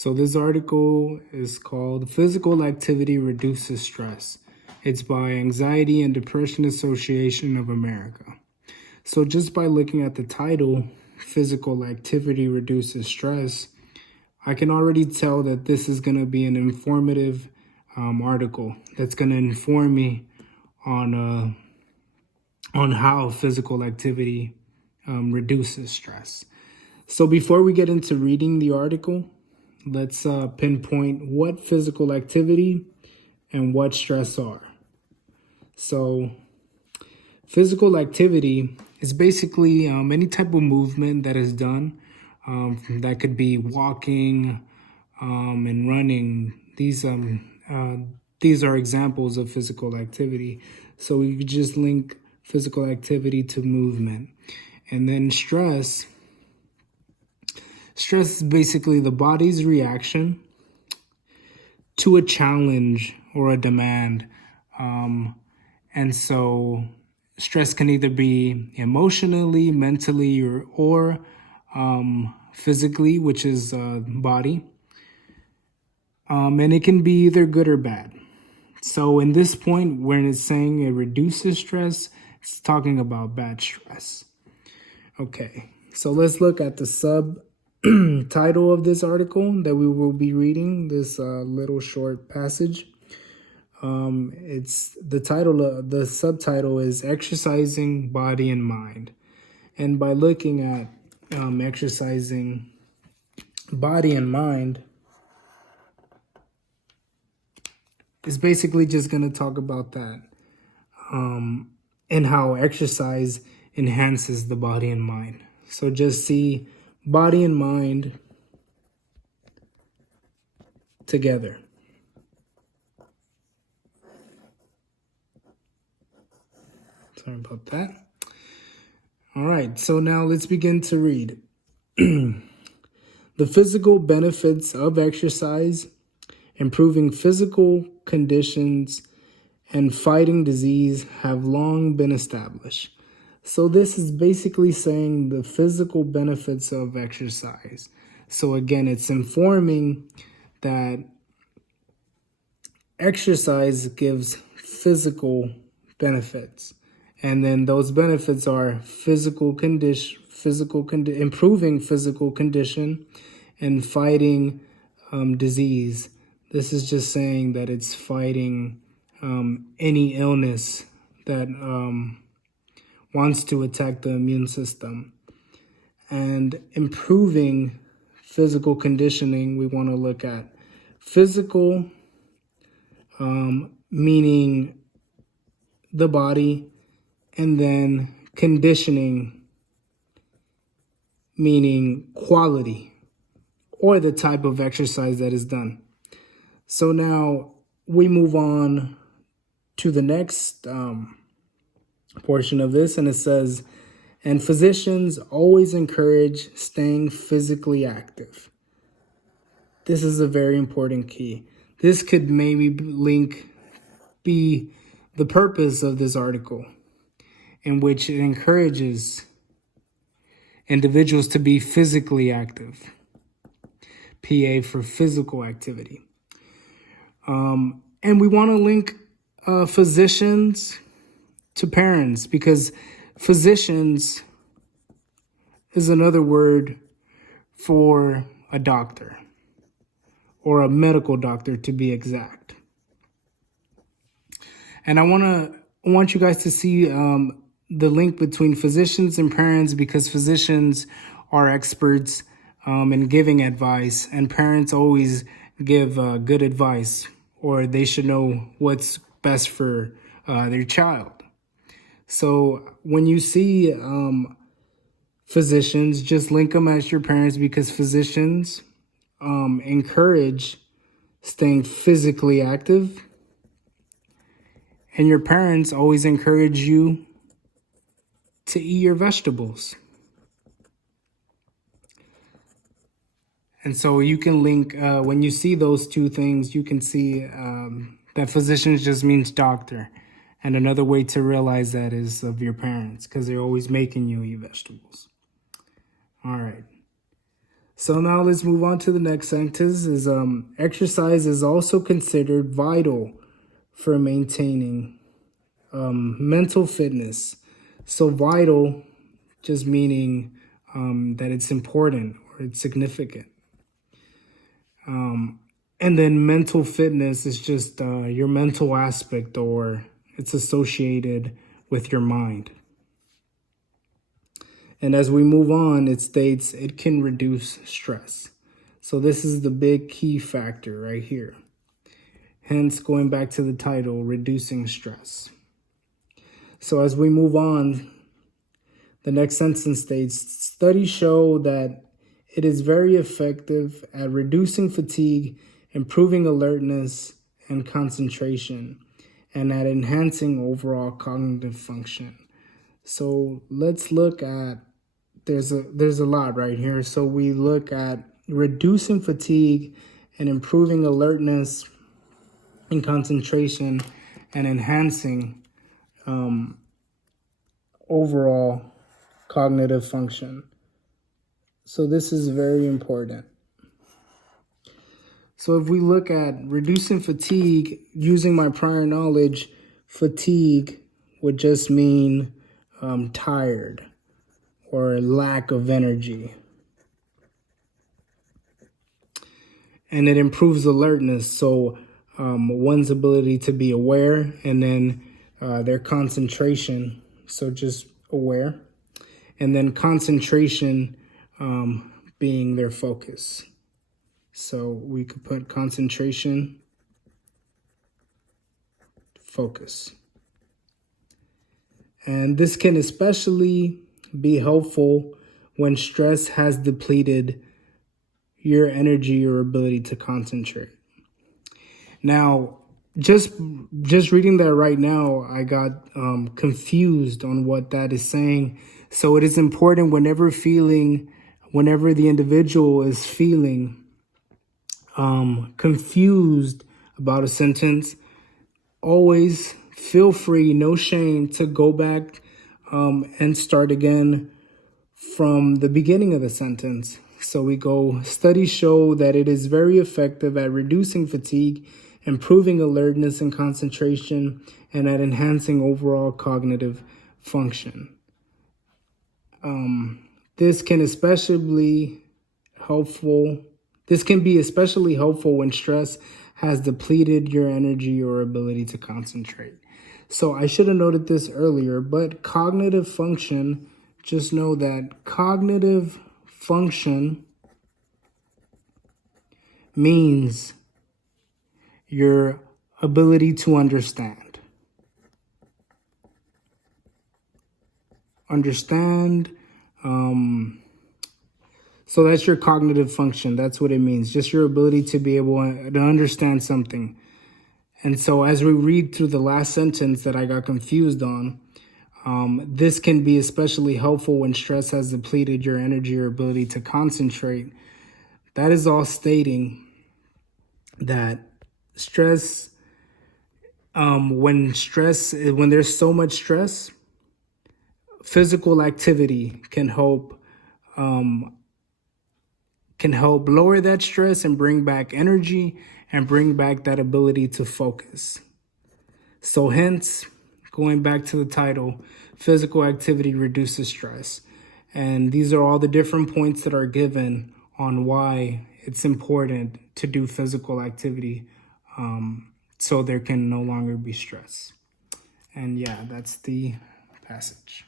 So this article is called Physical Activity Reduces Stress. It's by Anxiety and Depression Association of America. So just by looking at the title, Physical Activity Reduces Stress, I can already tell that this is going to be an informative article that's going to inform me on how physical activity reduces stress. So before we get into reading the article, let's pinpoint what physical activity and what stress are. So physical activity is basically any type of movement that is done. That could be walking and running. These are examples of physical activity. So we could just link physical activity to movement. And then stress is basically the body's reaction to a challenge or a demand. And so stress can either be emotionally, mentally, or physically, which is body. And it can be either good or bad. So in this point, when it's saying it reduces stress, it's talking about bad stress. Okay, so let's look at the subtitle of this article that we will be reading, this little short passage. It's the subtitle is Exercising Body and Mind. And by looking at exercising body and mind, it's basically just going to talk about that and how exercise enhances the body and mind. So just see body and mind together. Sorry about that. All right, so now let's begin to read. The physical benefits of exercise, improving physical conditions, and fighting disease have long been established. So this is basically saying the physical benefits of exercise. So again, it's informing that exercise gives physical benefits. And then those benefits are improving physical condition and fighting disease. This is just saying that it's fighting any illness that wants to attack the immune system. And improving physical conditioning, we want to look at physical, meaning the body, and then conditioning, meaning quality or the type of exercise that is done. So now we move on to the next portion of this, and it says, and physicians always encourage staying physically active. This is a very important key. This could maybe be the purpose of this article, in which it encourages individuals to be physically active. PA for physical activity. And we want to link physicians to parents, because physicians is another word for a doctor, or a medical doctor to be exact. And I want you guys to see the link between physicians and parents, because physicians are experts in giving advice, and parents always give good advice, or they should know what's best for their child. So when you see physicians, just link them as your parents, because physicians encourage staying physically active, and your parents always encourage you to eat your vegetables. And so you can link, when you see those two things, you can see that physicians just means doctor. And another way to realize that is of your parents, because they're always making you eat vegetables. All right. So now let's move on to the next sentence. Is exercise is also considered vital for maintaining mental fitness. So vital just meaning that it's important or it's significant. And then mental fitness is just your mental aspect, or it's associated with your mind. And as we move on, it states it can reduce stress. So this is the big key factor right here. Hence, going back to the title, reducing stress. So as we move on, the next sentence states, studies show that it is very effective at reducing fatigue, improving alertness and concentration, and at enhancing overall cognitive function. So let's look at, there's a lot right here. So we look at reducing fatigue and improving alertness and concentration and enhancing overall cognitive function. So this is very important. So if we look at reducing fatigue, using my prior knowledge, fatigue would just mean tired or lack of energy. And it improves alertness, so one's ability to be aware, and then their concentration, so just aware, and then concentration being their focus. So we could put concentration, focus. And this can especially be helpful when stress has depleted your energy or ability to concentrate. Now, just reading that right now, I got confused on what that is saying. So it is important whenever the individual is feeling confused about a sentence, always feel free, no shame, to go back and start again from the beginning of the sentence. So we go, studies show that it is very effective at reducing fatigue, improving alertness and concentration, and at enhancing overall cognitive function. This can be especially helpful when stress has depleted your energy or ability to concentrate. So I should have noted this earlier, but cognitive function, just know that cognitive function means your ability to understand. So that's your cognitive function. That's what it means. Just your ability to be able to understand something. And so as we read through the last sentence that I got confused on, this can be especially helpful when stress has depleted your energy or ability to concentrate. That is all stating that stress, when there's so much stress, physical activity can help lower that stress and bring back energy and bring back that ability to focus. So hence, going back to the title, physical activity reduces stress. And these are all the different points that are given on why it's important to do physical activity so there can no longer be stress. And yeah, that's the passage.